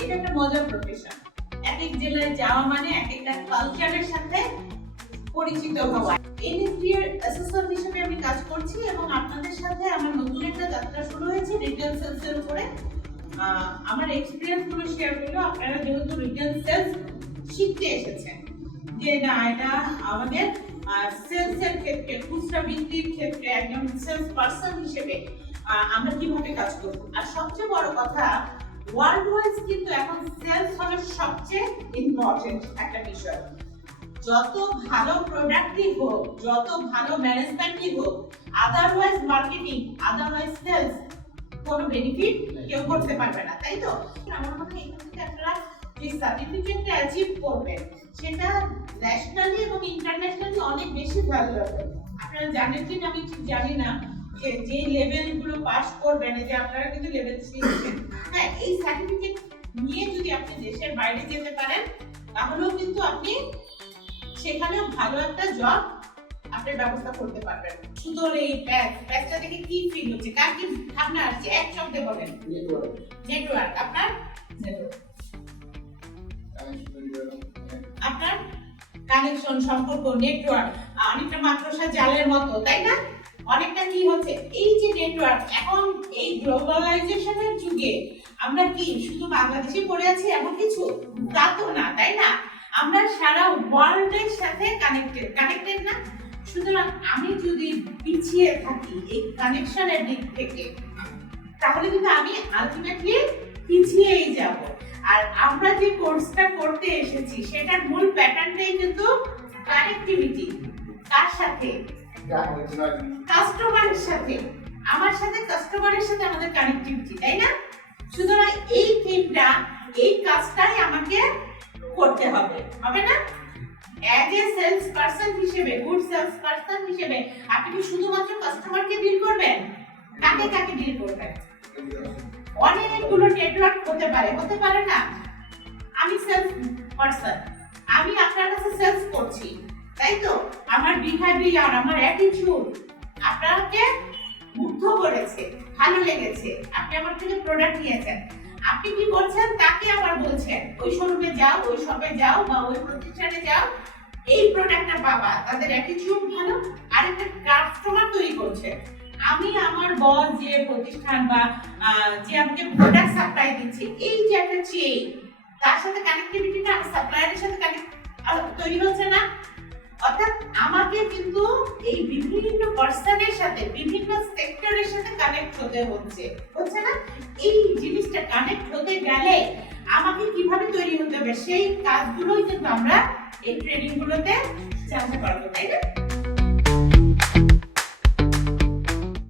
এটা একটা মজার প্রফেশন। এক এক জেলায় যাওয়া মানে এক একটা কালচারের সাথে পরিচিত হওয়া। এনএসডিএর অ্যাসেসর হিসেবে আমি কাজ করছি এবং আপনাদের সাথে আমার নতুন একটা যাত্রা শুরু হয়েছে রিটেল সেলসের উপরে। আমার এক্সপিরিয়েন্স গুলো শেয়ার করলো। আপনারা যেহেতু রিটেল সেলস শিখতে এসেছেন, যে না এটা আমাদের সেলসের ক্ষেত্রে, খুচরা বিক্রির ক্ষেত্রে একজন সেলস পারসন হিসেবে আমরা কিভাবে কাজ করব। আর সবচেয়ে বড় কথা, ওয়ার্ল্ড ওয়াইজ কিন্তু এখন সেলস হলো সবচেয়ে ইম্পর্টেন্ট একটা বিষয়। যত ভালো প্রোডাক্টই হোক, যত ভালো ম্যানেজমেন্টই হোক, আদারওয়াইজ মার্কেটিং, আদারওয়াইজ সেলস কোনো বেনিফিট কেউ করতে পারবে না, তাই তো? আমার মনে হয় এখান থেকে আপনারা যে সার্টিফিকেটটা অ্যাচিভ করবেন সেটা ন্যাশনালি এবং ইন্টারন্যাশনালি অনেক বেশি ভ্যালুয়েবল। আপনারা জানেন কিনা আমি ঠিক জানি না, যে লেভেলগুলো পাস করবেন, যে আপনারা কিন্তু লেভেল 3 দিচ্ছেন, হ্যাঁ, এই সার্টিফিকেট নিয়ে যদি আপনি দেশের বাইরে যেতে পারেন তাহলেও কিন্তু আপনি সেখানেও ভালো একটা জব আপনি ব্যবস্থা করতে পারবেন। সুতরাং এই ব্যাচটা দেখে কি ফিল হচ্ছে, কার কি ভাবনা আসছে, এক শব্দে বলেন। নেটওয়ার্ক। আপনার নেটওয়ার্ক, আপনার কানেকশন, সম্পর্ক, নেটওয়ার্ক অনেকটা মাকড়সা জালের মতো, তাই না? অনেকটা কি হচ্ছে, এই যে নেটওয়ার্ক, এখন এই গ্লোবালাইজেশনের যুগে আমরা কি শুধু বাংলাদেশে পড়ে আছি এমন কিছু? তা তো না, তাই না? আমরা সারা ওয়ার্ল্ডের সাথে কানেক্টেড না? সুতরাং আমি যদি পিছিয়ে থাকি এই কানেকশনের দিক থেকে, তাহলে কিন্তু আমি আলটিমেটলি পিছিয়েই যাব। আর আমরা যে কোর্সটা করতে এসেছি সেটার মূল প্যাটার্নটাই কিন্তু কানেক্টিভিটি। কার সাথে? কাস্টমারের সাথে। আমার সাথে কাস্টমারের সাথে আমাদের কানেক্টিভিটি, তাই না? সুতরাং এই থিমটা, এই কাজটাই আমাকে করতে হবে, হবে না? অ্যাজ এ সেলস পারসন হিসেবে, গুড সেলস পারসন হিসেবে আপনি কি শুধুমাত্র কাস্টমারকে ডিল করবেন? কাকে কাকে ডিল করবেন? অনেকগুলো নেটওয়ার্ক হতে পারে না? আমি সেলস পারসন, আমি আপনার কাছে সেলস করছি, তাই তো? আমার বিহেভিয়ার, আমার অ্যাটিটিউড আপনাকে মুগ্ধ করেছে, ভালো লেগেছে, আপনি আমার থেকে প্রোডাক্ট নিয়েছেন। আপনি কি করছেন? তাকে আবার বলছেন ওই শোরুমে যাও, ওই শপে যাও বা ওই প্রতিষ্ঠানে যাও, এই প্রোডাক্টটা পাবা। তাদের অ্যাটিটিউড ভালো, আরেকটা কাস্টমার তৈরি করছে। আমি আমার বস, যে প্রতিষ্ঠান বা যে আমাকে প্রোডাক্ট সাপ্লাই দিচ্ছে, এই যে একটা চেইন, তার সাথে কানেক্টিভিটিটা সাপ্লায়ারের সাথে তৈরি হচ্ছে না? অর্থাৎ আমাকে কিন্তু এই বিভিন্ন পার্সনের সাথে, বিভিন্ন সেক্টরের সাথে কানেক্ট হতে হচ্ছে না? এই জিনিসটা কানেক্ট হতে গেলে আমাকে কিভাবে তৈরি হতে হবে, সেই কাজগুলোই কিন্তু আমরা এই ট্রেনিং গুলোতে জানতে পারবো, তাই না?